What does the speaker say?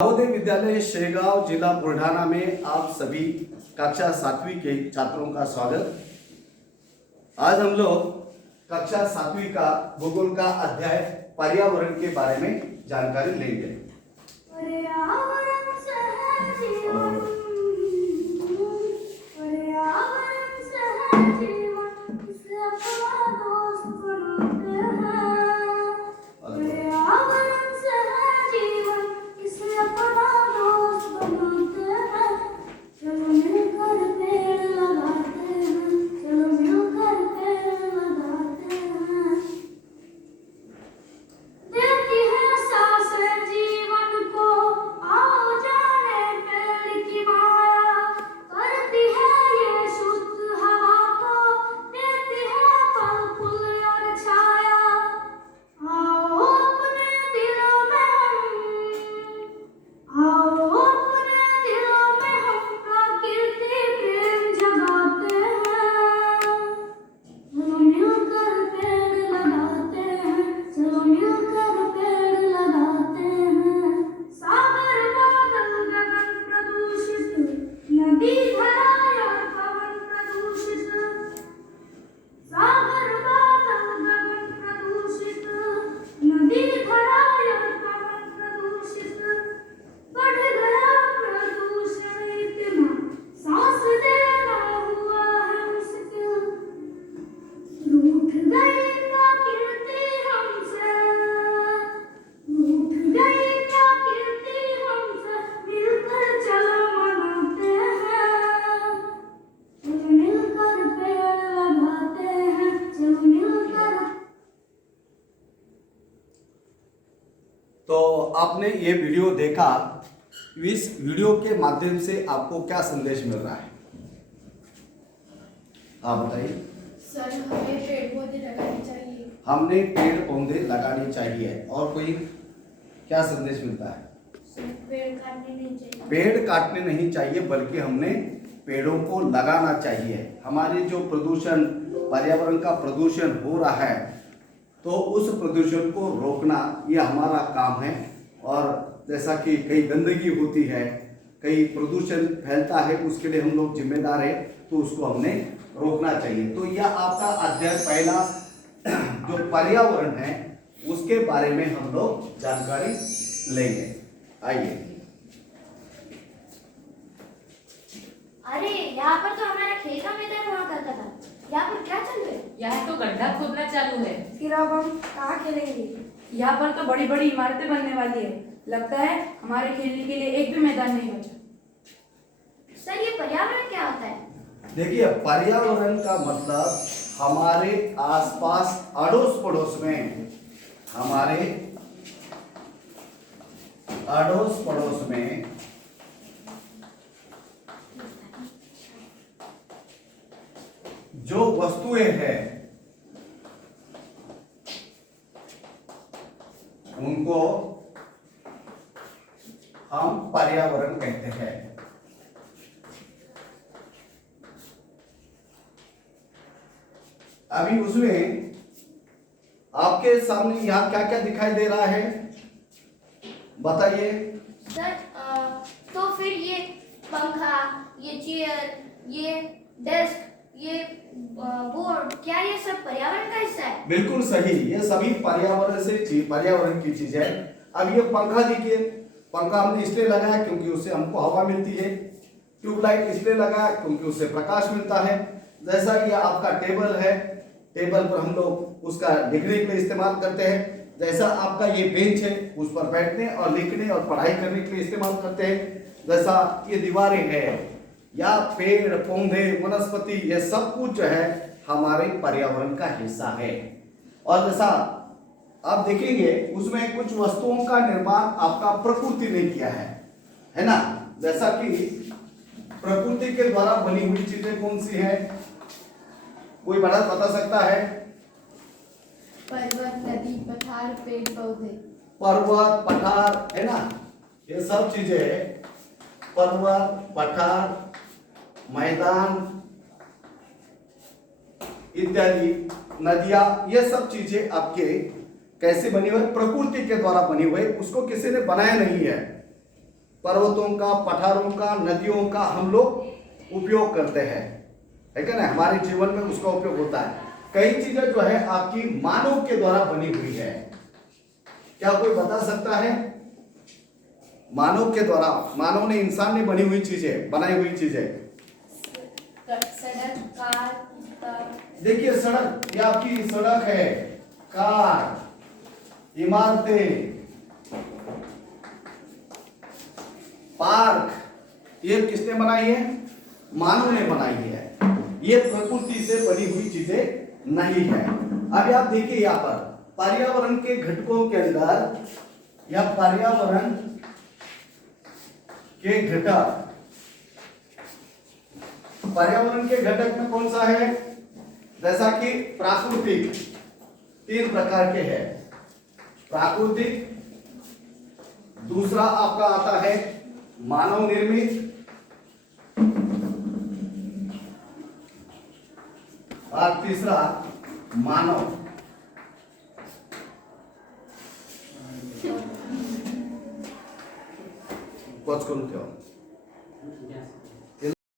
नवोदय विद्यालय शेगांव जिला बुल्ढाना में आप सभी कक्षा 7वीं के छात्रों का स्वागत। आज हम लोग कक्षा 7वीं का भूगोल का अध्याय पर्यावरण के बारे में जानकारी लेंगे। तो आपने ये वीडियो देखा, इस वीडियो के माध्यम से आपको क्या संदेश मिल रहा है, आप बताइए। सर, हमें पेड़ पौधे लगाने चाहिए। हमने पेड़ पौधे लगाने चाहिए। और कोई क्या संदेश मिलता है? पेड़ काटने नहीं चाहिए। पेड़ काटने नहीं चाहिए, बल्कि हमने पेड़ों को लगाना चाहिए। हमारे जो प्रदूषण, पर्यावरण का प्रदूषण हो रहा है, तो उस प्रदूषण को रोकना ये हमारा काम है। और जैसा कि कई गंदगी होती है, कई प्रदूषण फैलता है, उसके लिए हम लोग जिम्मेदार है, तो उसको हमने रोकना चाहिए। तो यह आपका अध्याय पहला जो पर्यावरण है उसके बारे में हम लोग जानकारी लेंगे। आइए। अरे, यहाँ पर तो हमारा खेल का मैदान हुआ करता था। यहाँ पर क्या चल रहा है? यहाँ तो गड्ढा खोदना चालू है। फिर अब हम कहाँ खेलेंगे? यहाँ पर तो बड़ी बड़ी इमारतें बनने वाली है। लगता है हमारे खेलने के लिए एक भी मैदान नहीं बचा। सर, ये पर्यावरण क्या होता है? देखिए, पर्यावरण का मतलब हमारे आसपास, अड़ोस पड़ोस में, हमारे अड़ोस पड़ोस में जो वस्तुएं हैं उनको हम पर्यावरण कहते हैं। अभी उसमें आपके सामने यहाँ क्या क्या दिखाई दे रहा है, बताइए। सर, तो फिर ये पंखा, ये चेयर, ये डेस्क, ये बोर्ड, क्या ये सब पर्यावरण का हिस्सा है? बिल्कुल सही, ये सभी पर्यावरण की चीज है। अब ये पंखा देखिए, पंखा हमने इसलिए लगाया क्योंकि उससे हमको हवा मिलती है। ट्यूबलाइट इसलिए लगाया क्योंकि उससे प्रकाश मिलता है। जैसा ये आपका टेबल है, टेबल पर हम लोग उसका लिखने के लिए इस्तेमाल करते हैं। जैसा आपका ये बेंच है, उस पर बैठने और लिखने और पढ़ाई करने के लिए इस्तेमाल करते हैं। जैसा ये दीवारें हैं, या पेड़ पौधे, वनस्पति, ये सब कुछ जो है हमारे पर्यावरण का हिस्सा है। और जैसा आप देखेंगे उसमें कुछ वस्तुओं का निर्माण आपका प्रकृति ने किया है ना। जैसा कि प्रकृति के द्वारा बनी हुई चीजें कौन सी है, कोई बता सकता है? पर्वत, नदी, पठार, पेड़ पौधे। पर्वत, पठार, है ना, ये सब चीजें, पर्वत, पठार, मैदान इत्यादि, नदियां, ये सब चीजें आपके कैसे बनी हुई? प्रकृति के द्वारा बनी हुई, उसको किसी ने बनाया नहीं है। पर्वतों का, पठारों का, नदियों का हम लोग उपयोग करते हैं, है क्या ना, हमारे जीवन में उसका उपयोग होता है। कई चीजें जो है आपकी मानव के द्वारा बनी हुई है। क्या कोई बता सकता है? मानव के द्वारा, मानव ने, इंसान ने बनी हुई चीजें, बनाई हुई चीजें। सड़क, कार, देखिए सड़क, ये आपकी सड़क है, कार, इमारतें, पार्क, ये किसने बनाई है? मानव ने बनाई है। ये प्रकृति से बनी हुई चीजें नहीं है। अभी आप देखिए यहाँ पर पर्यावरण के घटकों के अंदर, या पर्यावरण के घटक, पर्यावरण के घटक में कौन सा है? जैसा कि प्राकृतिक, 3 प्रकार के हैं। प्राकृतिक, दूसरा आपका आता है मानव निर्मित, और तीसरा मानव। कोच करून ठेवा।